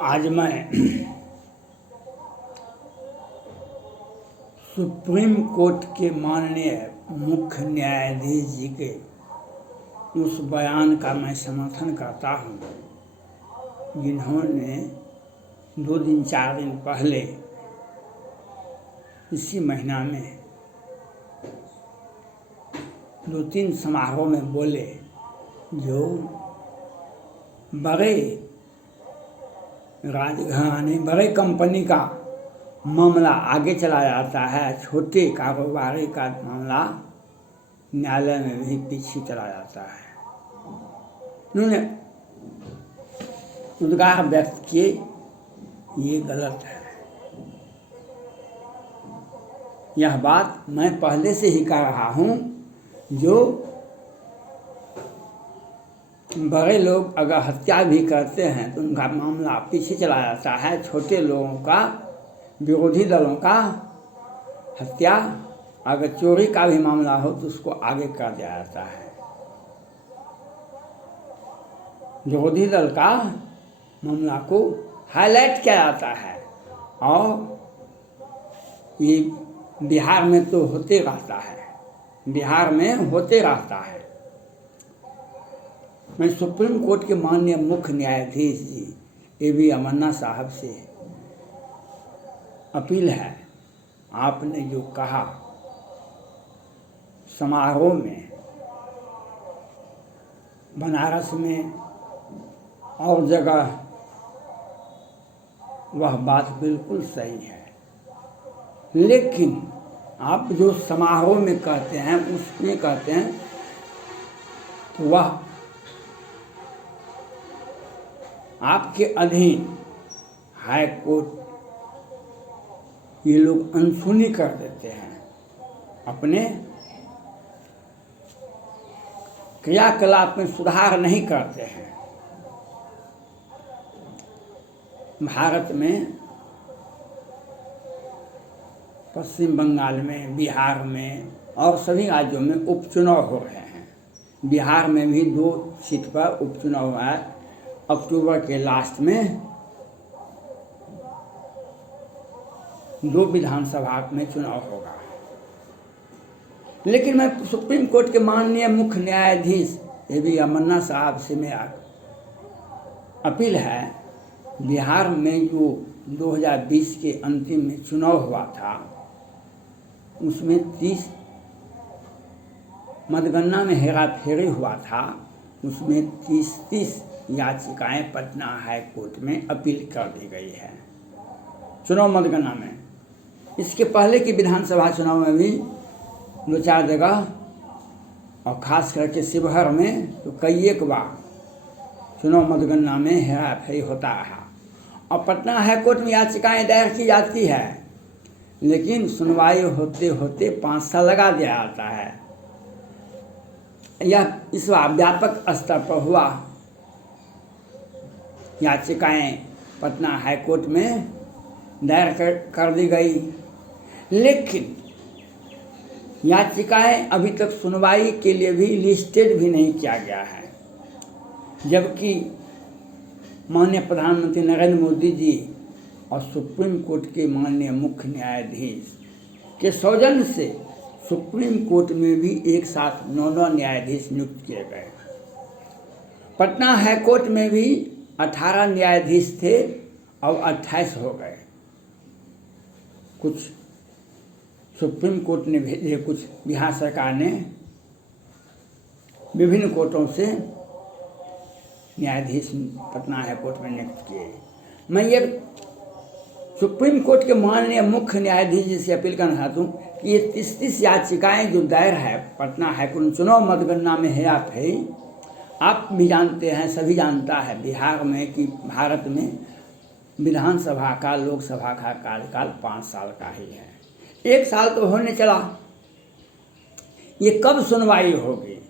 आज मैं supreme court के माननीय मुख्य न्यायाधीश जी के उस बयान का मैं समर्थन करता हूँ जिन्होंने 2 दिन 4 दिन पहले इसी महीना में 2-3 समारोह में बोले जो बड़े राजघराने बड़े कंपनी का मामला आगे चला जाता है, छोटे कारोबारी का मामला न्यायालय में भी पीछे चला जाता है। उन्होंने उद्गार व्यक्त किए, ये गलत है। यह बात मैं पहले से ही कह रहा हूँ, जो बड़े लोग अगर हत्या भी करते हैं तो उनका मामला पीछे चला जाता है, छोटे लोगों का, विरोधी दलों का हत्या, अगर चोरी का भी मामला हो तो उसको आगे कर दिया जाता है। विरोधी दल का मामला को हाईलाइट किया जाता है और ये बिहार में तो होते रहता है, बिहार में होते रहता है। मैं सुप्रीम कोर्ट के माननीय मुख्य न्यायाधीश जी A.V. अमन्ना साहब से अपील है, आपने जो कहा समारोह में बनारस में और जगह, वह बात बिल्कुल सही है, लेकिन आप जो समारोह में कहते हैं उसमें कहते हैं तो वह आपके अधीन हाई कोर्ट, ये लोग अनसुनी कर देते हैं, अपने क्रियाकलाप में सुधार नहीं करते हैं। भारत में पश्चिम बंगाल में, बिहार में और सभी राज्यों में उपचुनाव हो रहे हैं। बिहार में भी 2 सीट पर उपचुनाव हुआ है, अक्टूबर के लास्ट में 2 विधानसभा में चुनाव होगा। लेकिन मैं सुप्रीम कोर्ट के माननीय मुख्य न्यायाधीश A.V. अमन्ना साहब से मेरा अपील है, बिहार में जो 2020 के अंतिम में चुनाव हुआ था उसमें 30 मतगणना में हेरा फेरी हुआ था, उसमें 30 याचिकाएं पटना हाई कोर्ट में अपील कर दी गई है चुनाव मतगणना में। इसके पहले की विधानसभा चुनाव में भी 2-4 जगह और खास करके शिवहर में तो कई एक बार चुनाव मतगणना में हेरा फेरी होता रहा और पटना हाई कोर्ट में याचिकाएं दायर की जाती है, लेकिन सुनवाई होते होते 5 साल लगा दिया जाता है। यह इस बार व्यापक स्तर पर हुआ, याचिकाएं पटना हाई कोर्ट में दायर कर दी गई, लेकिन याचिकाएं अभी तक सुनवाई के लिए भी लिस्टेड भी नहीं किया गया है। जबकि माननीय प्रधानमंत्री नरेंद्र मोदी जी और सुप्रीम कोर्ट के माननीय मुख्य न्यायाधीश के सौजन्य से सुप्रीम कोर्ट में भी एक साथ 9 न्यायाधीश नियुक्त किए गए। पटना हाई कोर्ट में भी 18 न्यायाधीश थे और 28 हो गए। कुछ सुप्रीम कोर्ट ने भेजे, कुछ बिहार सरकार ने विभिन्न कोर्टों से न्यायाधीश पटना हाई कोर्ट में नियुक्त किए। मैं ये सुप्रीम कोर्ट के माननीय मुख्य न्यायाधीश जी से अपील करना चाहता हूँ कि ये 30 याचिकाएं जो दायर है पटना हाई कोर्ट में चुनाव मतगणना में हेरा फेरी, आप भी जानते हैं, सभी जानता है बिहार में कि भारत में विधानसभा का, लोकसभा का कार्यकाल 5 साल का ही है। 1 साल तो होने चला, ये कब सुनवाई होगी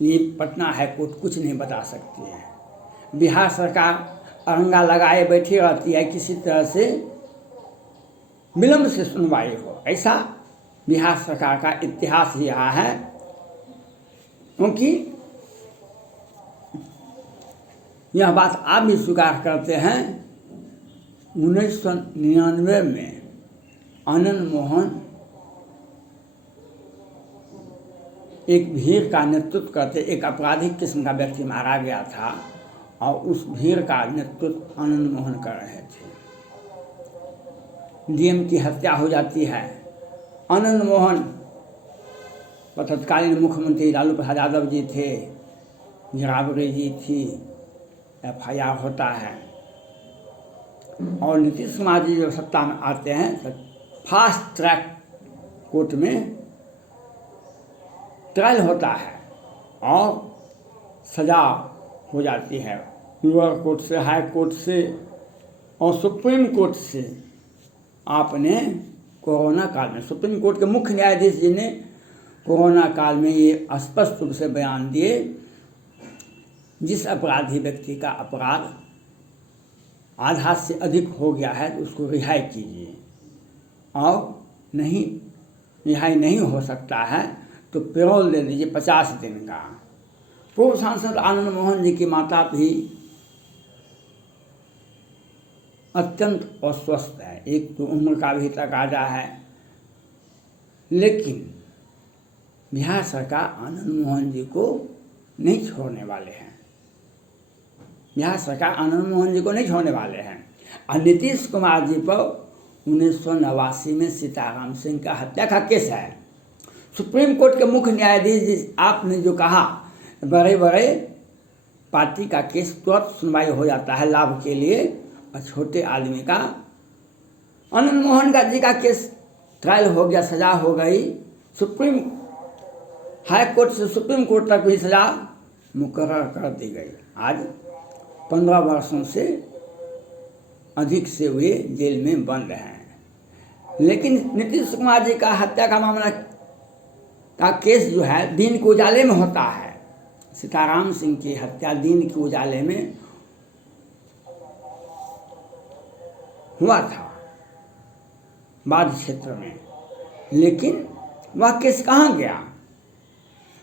ये पटना हाई कोर्ट कुछ नहीं बता सकती है। बिहार सरकार अरंगा लगाए बैठी रहती है, किसी तरह से विलंब से सुनवाई हो, ऐसा बिहार सरकार का इतिहास ही रहा है। क्योंकि यह बात आप भी स्वीकार करते हैं। 1999 में आनंद मोहन एक भीड़ का नेतृत्व करते, एक आपराधिक किस्म का व्यक्ति मारा गया था और उस भीड़ का नेतृत्व आनंद मोहन कर रहे थे। डीएम की हत्या हो जाती है। आनंद मोहन तत्कालीन मुख्यमंत्री लालू प्रसाद यादव जी थे, गिरावरी जी थी, FIR होता है और नीतीश कुमार जी जब सत्ता में आते हैं तो फास्ट ट्रैक कोर्ट में ट्रायल होता है और सज़ा हो जाती है। लोअर कोर्ट से, हाई कोर्ट से और सुप्रीम कोर्ट से। आपने कोरोना काल में सुप्रीम कोर्ट के मुख्य न्यायाधीश जी ने कोरोना काल में ये स्पष्ट रूप से बयान दिए, जिस अपराधी व्यक्ति का अपराध आधा से अधिक हो गया है तो उसको रिहाई कीजिए, और नहीं रिहाई नहीं हो सकता है तो पेरोल दे दीजिए 50 दिन का। पूर्व सांसद आनंद मोहन जी की माता भी अत्यंत अस्वस्थ है, एक तो उम्र का भी तकाजा है, लेकिन बिहार सरकार आनंद मोहन जी को नहीं छोड़ने वाले हैं। बिहार सरकार आनंद मोहन जी को नहीं छोड़ने वाले हैं। और नीतीश कुमार जी पर 1989 में सीताराम सिंह का हत्या का केस है। सुप्रीम कोर्ट के मुख्य न्यायाधीश जी, आपने जो कहा बड़े बड़े पार्टी का केस तुरंत सुनवाई हो जाता है लाभ के लिए, और छोटे आदमी का आनंद मोहन का जी का केस ट्रायल हो गया, सजा हो गई, सुप्रीम हाई कोर्ट से सुप्रीम कोर्ट तक भी सजा मुकर्रर कर दी गई। आज 15 वर्षों से अधिक से वे जेल में बंद हैं। लेकिन नीतीश कुमार जी का हत्या का मामला का केस जो है दिन के उजाले में होता है। सीताराम सिंह की हत्या दिन के उजाले में हुआ था बाढ़ क्षेत्र में, लेकिन वह केस कहाँ गया?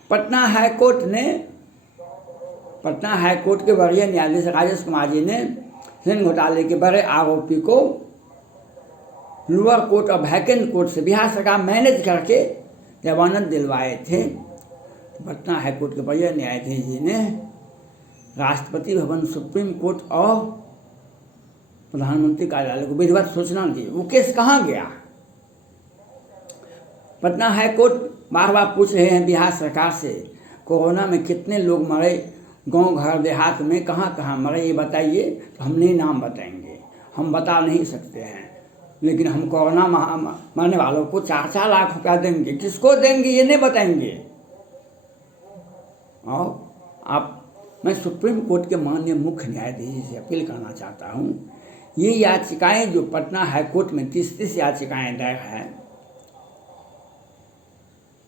पटना हाई कोर्ट के वरीय न्यायाधीश राजेश कुमार जी ने ऋण घोटाले के बड़े आरोपी को लोअर कोर्ट और वैकेंट कोर्ट से बिहार सरकार मैनेज करके जमानत दिलवाए थे। पटना हाई कोर्ट के वरीय न्यायाधीश जी ने राष्ट्रपति भवन, सुप्रीम कोर्ट और प्रधानमंत्री कार्यालय को विधिवत सूचना दी। वो केस कहाँ गया? पटना हाई कोर्ट बार बार पूछ रहे हैं बिहार सरकार से, कोरोना में कितने लोग मरे, गांव घर देहात में कहाँ कहाँ मरे, ये बताइए। तो हम नहीं नाम बताएंगे, हम बता नहीं सकते हैं, लेकिन हम कोरोना मरने वालों को 4-4 लाख रुपया देंगे। किसको देंगे ये नहीं बताएंगे। और मैं सुप्रीम कोर्ट के माननीय मुख्य न्यायाधीश से अपील करना चाहता हूँ, ये याचिकाएं जो पटना हाई कोर्ट में 30 याचिकाएं दायर हैं,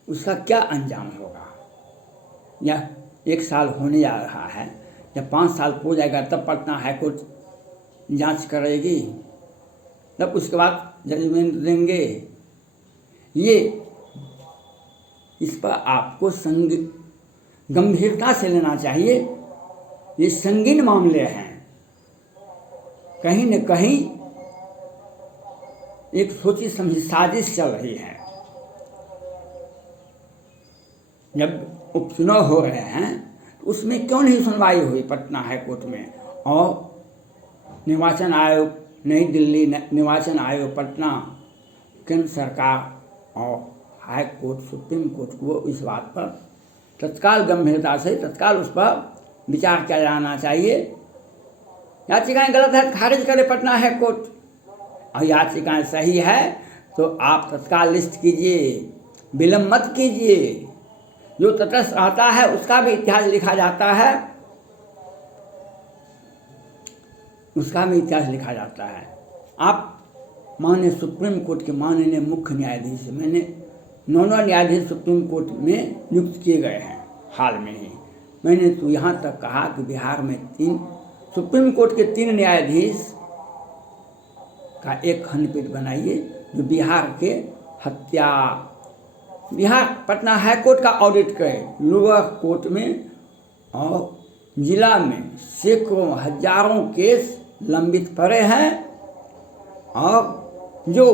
उसका क्या अंजाम होगा? या 1 साल होने जा रहा है, या 5 साल हो जाएगा तब पटना हाई कोर्ट जांच करेगी, तब उसके बाद जजमेंट देंगे। ये इस पर आपको गंभीरता से लेना चाहिए। ये संगीन मामले हैं, कहीं न कहीं एक सोची समझी साजिश चल रही है। जब उपचुनाव हो रहे हैं तो उसमें क्यों नहीं सुनवाई हुई पटना हाई कोर्ट में? और निर्वाचन आयोग नई दिल्ली, निर्वाचन आयोग पटना, केंद्र सरकार और हाई कोर्ट, सुप्रीम कोर्ट को इस बात पर तत्काल गंभीरता से तत्काल उस पर विचार किया जाना चाहिए। याचिकाएं गलत है, खारिज करे पटना हाई कोर्ट, और याचिकाएं सही है तो आप तत्काल लिस्ट कीजिए, विलंब मत कीजिए। जो तटस्थ आता है उसका भी इतिहास लिखा जाता है, उसका भी इतिहास लिखा जाता है। आप माननीय सुप्रीम कोर्ट के माननीय मुख्य न्यायाधीश, मैंने 9 न्यायाधीश सुप्रीम कोर्ट में नियुक्त किए गए हैं हाल में ही। मैंने तो यहाँ तक कहा कि बिहार में सुप्रीम कोर्ट के 3 न्यायाधीश का एक खंडपीठ बनाइए जो बिहार के हत्या, बिहार पटना हाई कोर्ट का ऑडिट करे लोअर कोर्ट में और जिला में सैकड़ों हजारों केस लंबित पड़े हैं और जो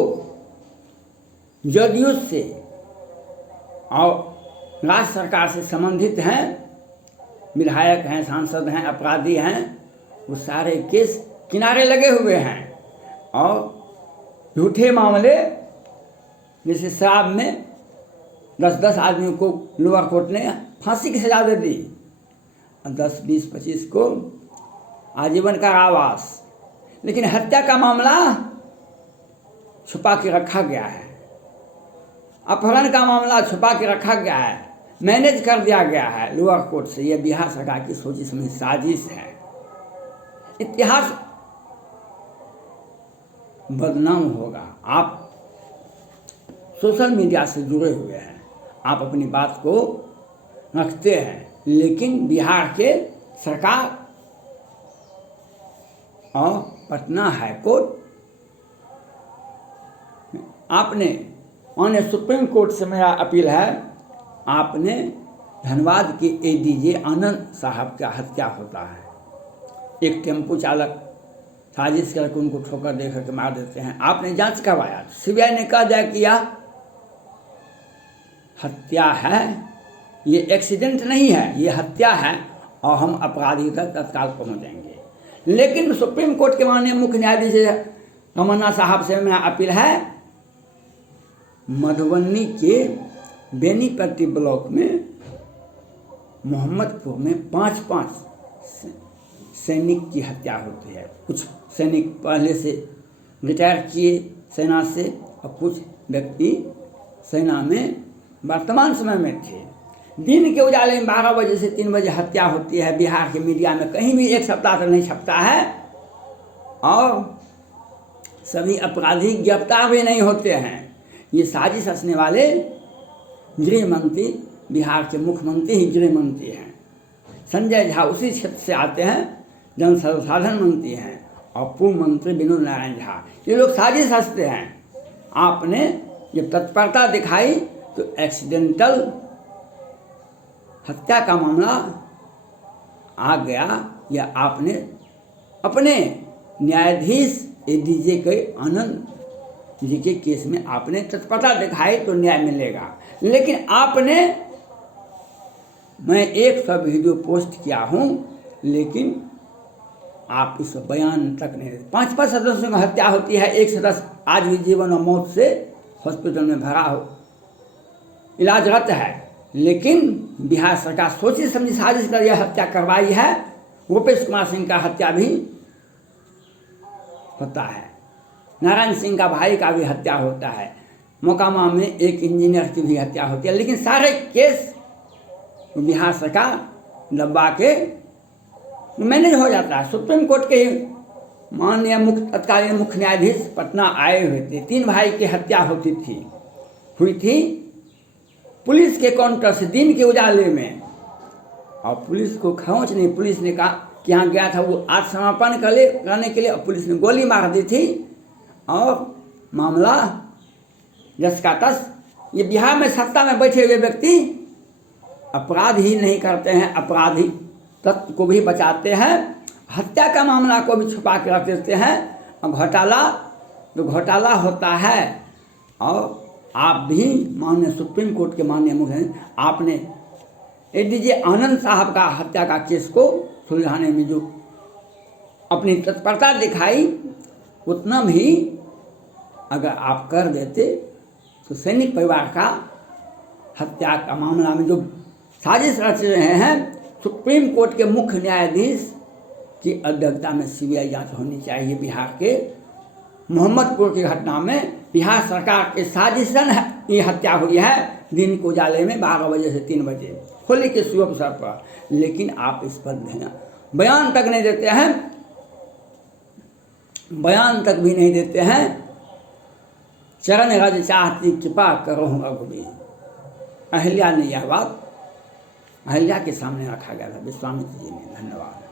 जदयू से और राज्य सरकार से संबंधित हैं, विधायक हैं, सांसद हैं, अपराधी हैं, वो सारे केस किनारे लगे हुए हैं। और झूठे मामले जैसे शराब में 10-10 आदमियों को लोअर कोर्ट ने फांसी की सजा दे दी और 10, 20, 25 को आजीवन कारावास। लेकिन हत्या का मामला छुपा के रखा गया है, अपहरण का मामला छुपा के रखा गया है, मैनेज कर दिया गया है लोअर कोर्ट से। यह बिहार सरकार की सोची समझी साजिश है। इतिहास बदनाम होगा। आप सोशल मीडिया से जुड़े हुए हैं, आप अपनी बात को रखते हैं, लेकिन बिहार के सरकार और पटना हाई कोर्ट आपने माननीय सुप्रीम कोर्ट से मेरा अपील है, आपने धनबाद के एडीजे आनंद साहब का हत्या होता है, एक टेम्पो चालक साजिश करके उनको ठोकर दे करके मार देते हैं, आपने जांच करवाया, सीबीआई ने कह दिया कि यह हत्या है, ये एक्सीडेंट नहीं है, ये हत्या है और हम अपराधी तक तत्काल पहुंच जाएंगे। लेकिन सुप्रीम कोर्ट के माननीय मुख्य न्यायाधीश रमन्ना साहब से मेरा अपील है, मधुबनी के बेनीपट्टी ब्लॉक में मोहम्मदपुर में 5-5 सैनिक की हत्या होती है। कुछ सैनिक पहले से रिटायर किए सेना से और कुछ व्यक्ति सेना में वर्तमान समय में थे। दिन के उजाले में 12 बजे से 3 बजे हत्या होती है। बिहार के मीडिया में कहीं भी एक सप्ताह तक नहीं छपता है और सभी अपराधी गिरफ्तार भी नहीं होते हैं। ये साजिश रचने वाले गृह मंत्री, बिहार के मुख्यमंत्री ही गृह मंत्री हैं। संजय झा उसी क्षेत्र से आते हैं, जन संसाधन मंत्री हैं, और पूर्व मंत्री विनोद नारायण झा। ये लोग साजिश रचते हैं। आपने जब तत्परता दिखाई तो एक्सीडेंटल हत्या का मामला आ गया, या आपने अपने न्यायाधीश एडीजे के आनंद जी के केस में आपने तत्परता दिखाई तो न्याय मिलेगा। लेकिन आपने, मैं 100 वीडियो पोस्ट किया हूँ, लेकिन आप इस बयान तक नहीं देते। 5-5 सदस्यों में हत्या होती है, एक सदस्य आज भी जीवन और मौत से हॉस्पिटल में भरा हो इलाजरत है, लेकिन बिहार सरकार सोची समझी साजिश कर यह हत्या करवाई है। रूपेश कुमार सिंह का हत्या भी होता है, नारायण सिंह का भाई का भी हत्या होता है, मोकामा में एक इंजीनियर की भी हत्या होती है। लेकिन सारे केस बिहार सरकार दबा के मैनेज हो जाता है। सुप्रीम कोर्ट के माननीय तत्कालीन मुख्य न्यायाधीश पटना आए हुए थे। 3 भाई की हत्या हुई थी पुलिस के काउंटर से दिन के उजाले में, और पुलिस को खरोंच नहीं। पुलिस ने कहा कि यहाँ गया था वो आत्मसमर्पण करने के लिए, और पुलिस ने गोली मार दी थी और मामला जस का तस। ये बिहार में सत्ता में बैठे हुए व्यक्ति अपराध ही नहीं करते हैं, अपराधी तत्व को भी बचाते हैं, हत्या का मामला को भी छुपा के रख देते हैं। और घोटाला होता है। और आप भी माननीय सुप्रीम कोर्ट के माननीय मुख्य, आपने एडीजे आनंद साहब का हत्या का केस को सुलझाने में जो अपनी तत्परता दिखाई, उतना भी अगर आप कर देते तो सैनिक परिवार का हत्या का मामला में जो साजिश रच रहे हैं, सुप्रीम कोर्ट के मुख्य न्यायाधीश की अध्यक्षता में सीबीआई जांच होनी चाहिए। बिहार के मोहम्मदपुर की घटना में बिहार सरकार के साजिशन ये हत्या हुई है, दिन को उजाले में 12 बजे से 3 बजे होली के शुभ अवसर पर। लेकिन आप इस पर बयान तक नहीं देते हैं, बयान तक भी नहीं देते हैं। चरण रज चाहती कृपा करो रघुबीर। अहिल्या ने यह बात अहिल्या के सामने रखा गया था विश्वामित्र जी ने। धन्यवाद।